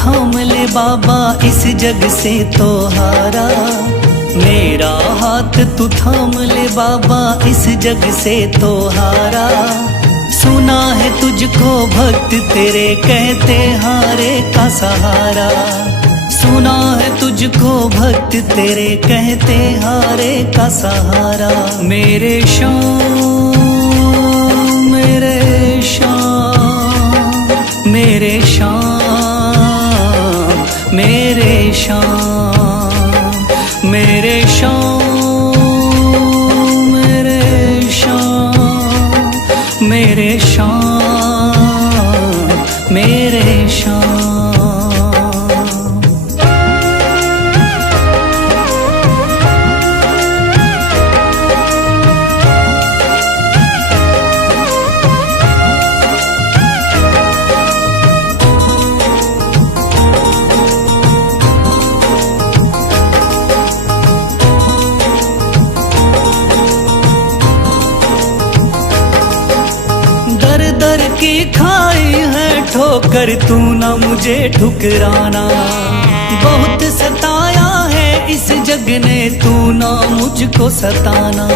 थाम ले बाबा इस जग से तो हारा। मेरा हाथ तू थाम ले बाबा इस जग से तो हारा। सुना है तुझको भक्त तेरे कहते हारे का सहारा। सुना है तुझको भक्त तेरे कहते हारे का सहारा। मेरे श्याम मेरे श्याम मेरे श्याम मेरे श्याम मेरे श्याम मेरे श्याम मेरे श्याम मेरे श्याम। दर की खाई है ठोकर तू ना मुझे ठुकराना। बहुत सताया है इस जग ने तू ना मुझको सताना।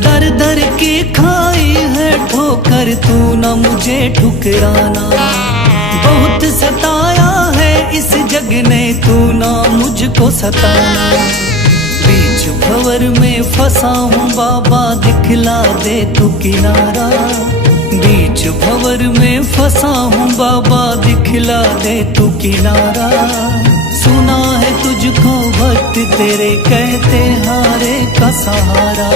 दर दर की खाई है ठोकर तू ना मुझे ठुकराना। बहुत सताया है इस जग ने तू ना मुझको सताना। बीच भंवर में फंसा हूँ बाबा दिखला दे तू किनारा। बीच भंवर में फंसा हूँ बाबा दिखला दे तू किनारा। सुना है तुझको भक्त तेरे कहते हारे का सहारा।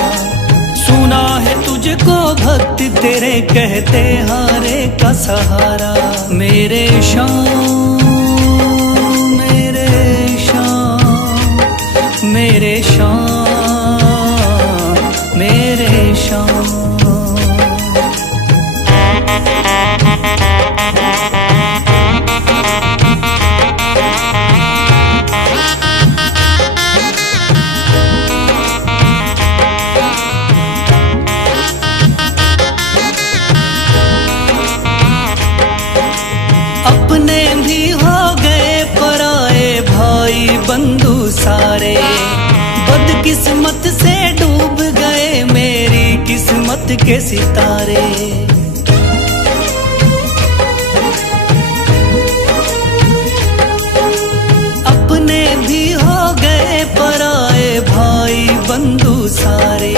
सुना है तुझको भक्त तेरे कहते हारे का सहारा। मेरे श्याम मेरे श्याम मेरे श्याम मेरे श्याम। अपने भी हो गए पराए भाई बंधु सारे। बदकिस्मत से डूब गए मेरी किस्मत के सितारे। अपने भी हो गए पराए भाई बंधु सारे।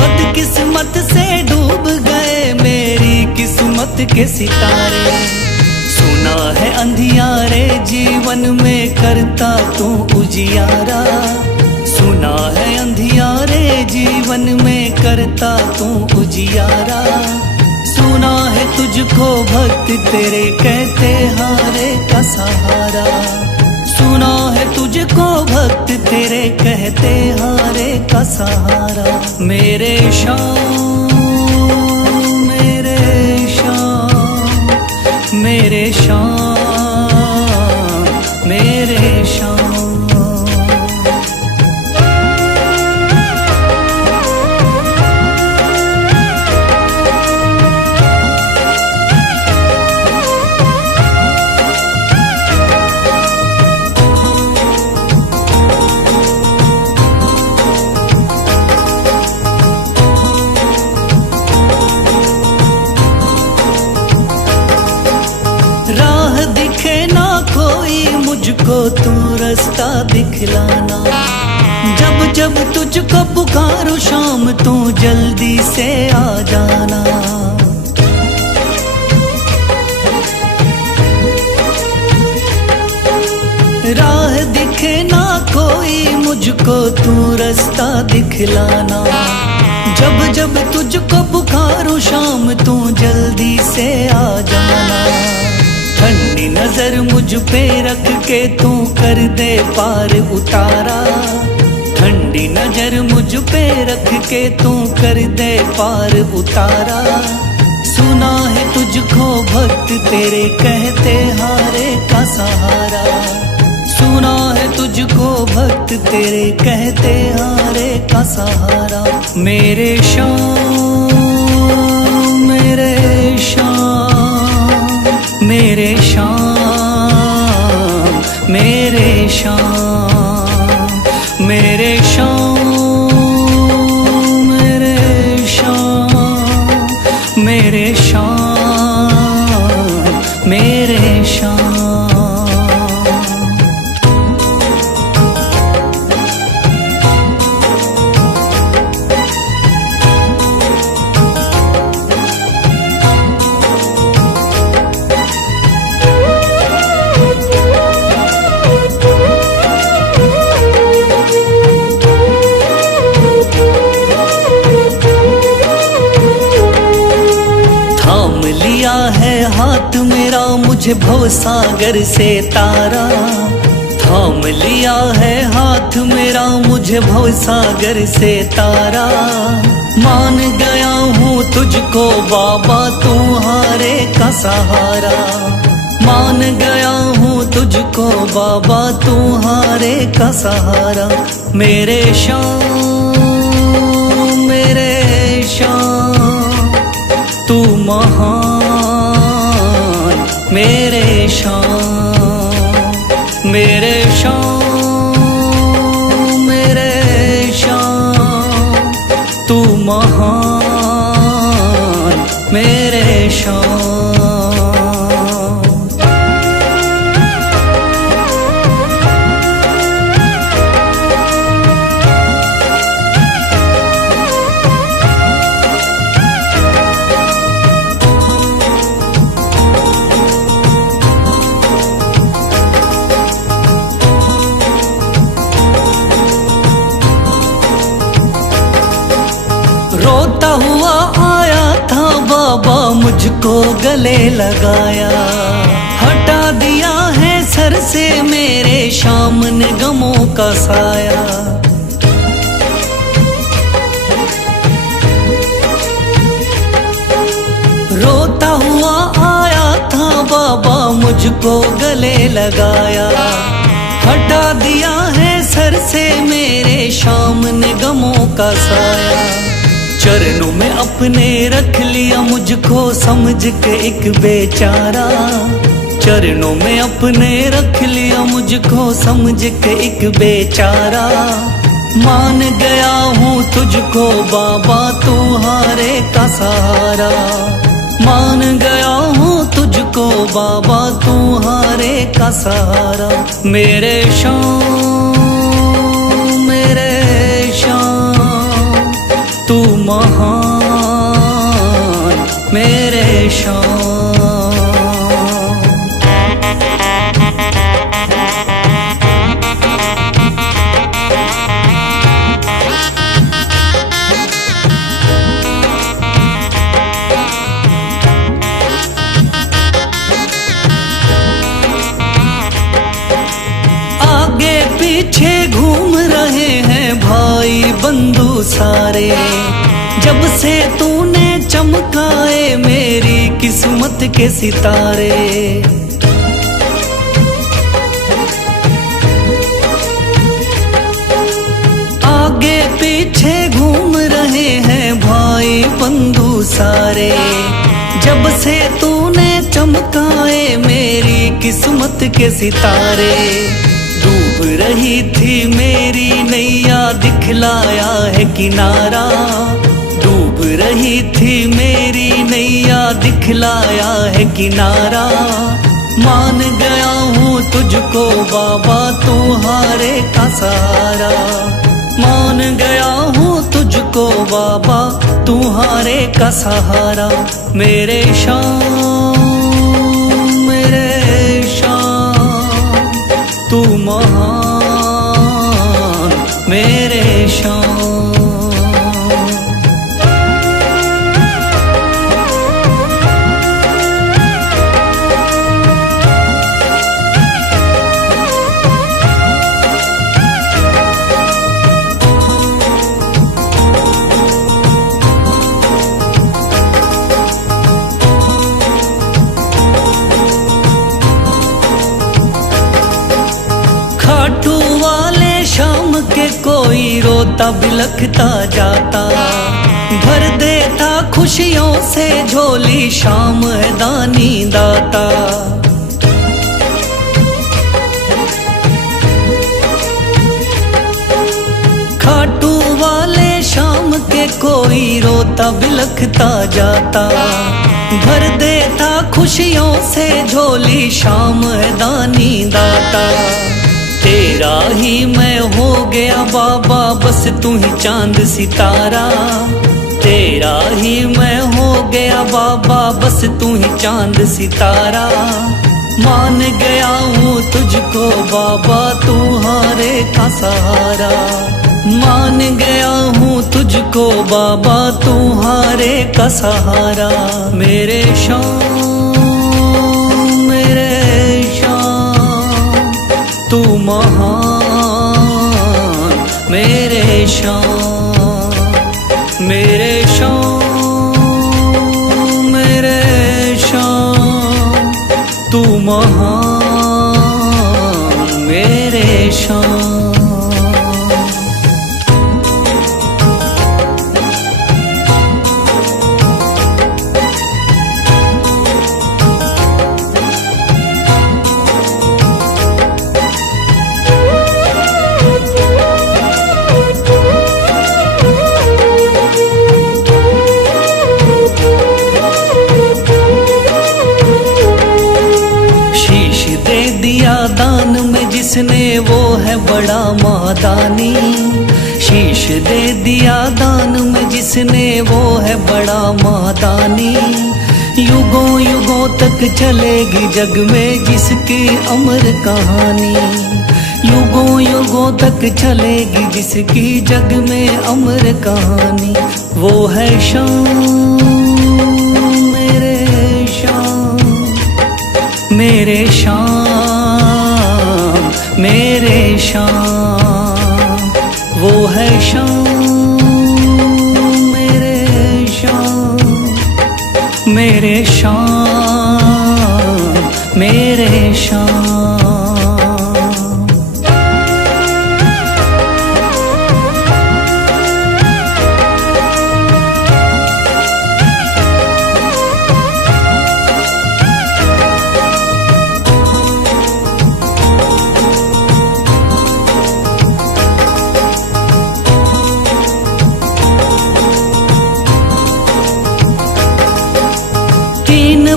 बदकिस्मत से डूब गए मेरी किस्मत के सितारे। सुना है अंधियारे जीवन में करता तू उजियारा। सुना है अंधियारे जीवन में करता तू उजियारा। सुना है तुझको भक्त तेरे कहते हारे का सहारा। सुना है तुझको भक्त तेरे कहते हारे का सहारा। मेरे श्याम मेरे श्याम मेरे श्याम मेरे श्याम। मुझको तू रास्ता दिखलाना। जब जब तुझको पुकारूं शाम तू जल्दी से आ जाना। राह दिखे ना कोई मुझको तू रास्ता दिखलाना। जब जब तुझको पुकारूं शाम तू जल्दी से आ जाना। ठंडी नजर मुझ पे रख के तू कर दे पार उतारा। ठंडी नजर मुझ पे रख के तू कर दे पार उतारा। सुना है तुझको भक्त तेरे कहते हारे का सहारा। सुना है तुझको भक्त तेरे कहते हारे का सहारा। मेरे श्याम शाम मेरे शाम मेरे शाम मेरे शाम मेरे शाम मेरे शाम मेरे शाम। थाम लिया है हाथ मेरा मुझे भवसागर से तारा, थाम लिया है हाथ मेरा मुझे भवसागर से तारा। मान गया हूँ तुझको बाबा तुम्हारे का सहारा, मान गया हूँ तुझको बाबा तुम्हारे का सहारा। मेरे शाम मेरे शाम तू महान, मेरे शाम मेरे शाम मेरे शाम तू महान, मेरे शाम। रोता हुआ आया था बाबा मुझको गले लगाया, हटा दिया है सर से मेरे शाम ने गमों का साया। रोता हुआ आया था बाबा मुझको गले लगाया, हटा दिया है सर से मेरे शाम ने गमों का साया। चरणों में अपने रख लिया मुझको समझ के एक बेचारा, चरणों में अपने रख लिया मुझको समझ के एक बेचारा। मान गया हूँ तुझको बाबा तुम्हारे का सहारा, मान गया हूँ तुझको बाबा तुम्हारे का सहारा। मेरे शाम मेरे शाम तू महान, मेरे शाम। आगे पीछे घूम रहे हैं भाई बंधु सारे, जब से तूने चमकाए मेरी किस्मत के सितारे। आगे पीछे घूम रहे हैं भाई बंधु सारे, जब से तूने चमकाए मेरी किस्मत के सितारे। डूब रही थी मेरी नैया दिखलाया है किनारा, डूब रही थी मेरी नैया दिखलाया है किनारा। मान गया हूँ तुझको बाबा तुम्हारे का सहारा, मान गया हूँ तुझको बाबा तुम्हारे का सहारा। मेरे शाम मेरे शाम तू महान, मेरे शाम। खाटू वाले शाम के कोई रोता बिलखता जाता, भर देता खुशी खुशियों से झोली शाम है दानी दाता। खाटू वाले शाम के कोई रोता बिलखता जाता, भर देता खुशियों से झोली शाम है दानी दाता। तेरा ही मैं हो गया बाबा बस तू ही चांद सितारा, तेरा ही मैं हो गया बाबा बस तू ही चांद सितारा। मान गया हूँ तुझको बाबा तू हारे का सहारा, मान गया हूँ तुझको बाबा तू हारे का सहारा। मेरे शाम मेरे शाम तू महान, मेरे शाम मेरे शाम मेरे शाम तू महान, मेरे शाम। दान में जिसने वो है बड़ा मादानी, शीश दे दिया दान में जिसने वो है बड़ा मादानी। युगों युगों तक चलेगी जग में जिसकी अमर कहानी, युगों युगों तक चलेगी जिसकी जग में अमर कहानी। वो है शाम मेरे शाम मेरे शाम मेरे शाम, वो है शाम मेरे शाम मेरे शाम मेरे शाम।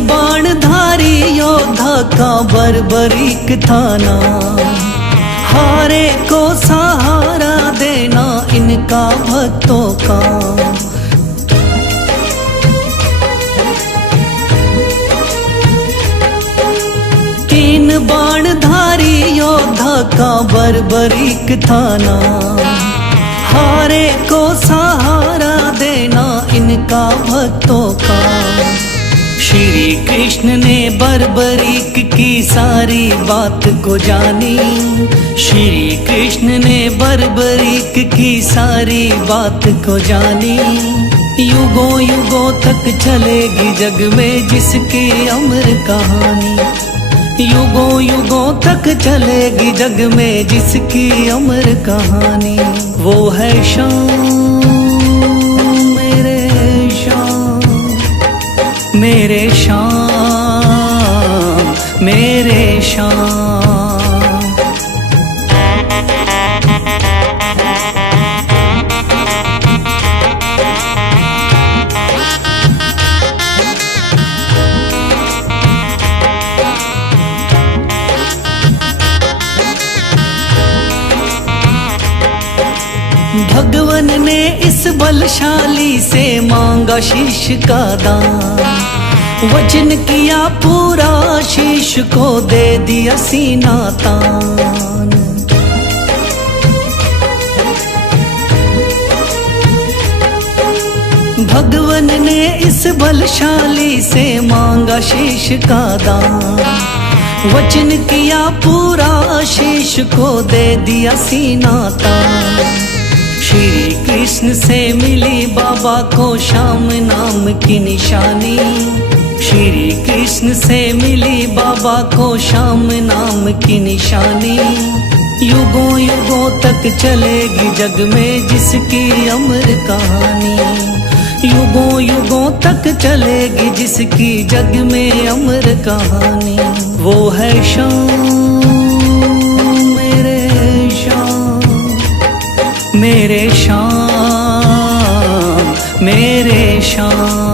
बाणधारी योद्धा का बर्बरीक था नाम, हारे को सहारा देना इनका भक्तों का। तीन बाणधारी योद्धा का बर्बरीक था नाम, हारे को सहारा देना इनका भक्तों का। श्री कृष्ण ने बर्बरीक की सारी बात को जानी, श्री कृष्ण ने बर्बरीक की सारी बात को जानी। युगों युगों तक चलेगी जग में जिसकी अमर कहानी, युगों युगों तक चलेगी जग में जिसकी अमर कहानी। वो है शाम मेरे शाम मेरे शाम मेरे शाम। भगवन ने इस बलशाली से मांगा शीश का दान, वचन किया पूरा शीश को दे दिया सीना तान। भगवन ने इस बलशाली से मांगा शीश का दान, वचन किया पूरा शीश को दे दिया सीना तान। श्री कृष्ण से मिली बाबा को श्याम नाम की निशानी, श्री कृष्ण से मिली बाबा को श्याम नाम की निशानी। युगों युगों तक चलेगी जग में जिसकी अमर कहानी, युगों युगों तक चलेगी जिसकी जग में अमर कहानी। वो है शाम मेरे शाम, मेरे शाम, मेरे शाम।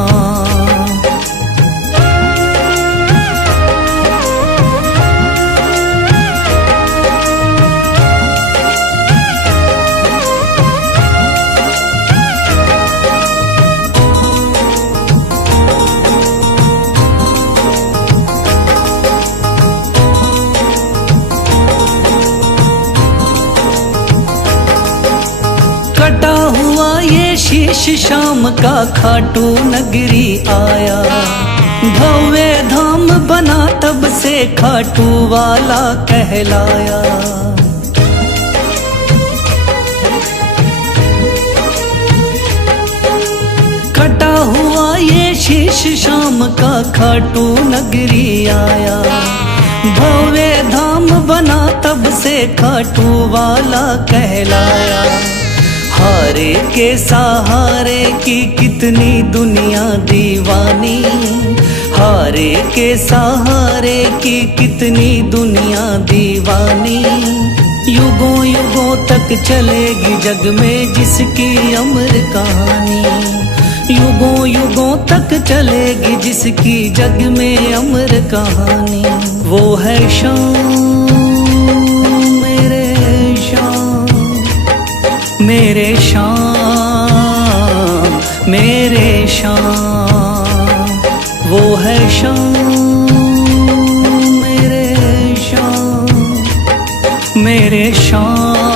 कटा हुआ ये शीश शाम का खाटू नगरी आया, भव्य धाम बना तब से खाटू वाला कहलाया। कटा हुआ ये शीश शाम का खाटू नगरी आया, भव्य धाम बना तब से खाटू वाला कहलाया। हारे के सहारे की कितनी दुनिया दीवानी, हारे के सहारे की कितनी दुनिया दीवानी। युगों युगों तक चलेगी जग में जिसकी अमर कहानी। युगों युगों तक चलेगी जिसकी जग में अमर कहानी। वो है शाम मेरे शाम, मेरे शाम, मेरे शाम। वो है शाम मेरे शाम, मेरे शाम।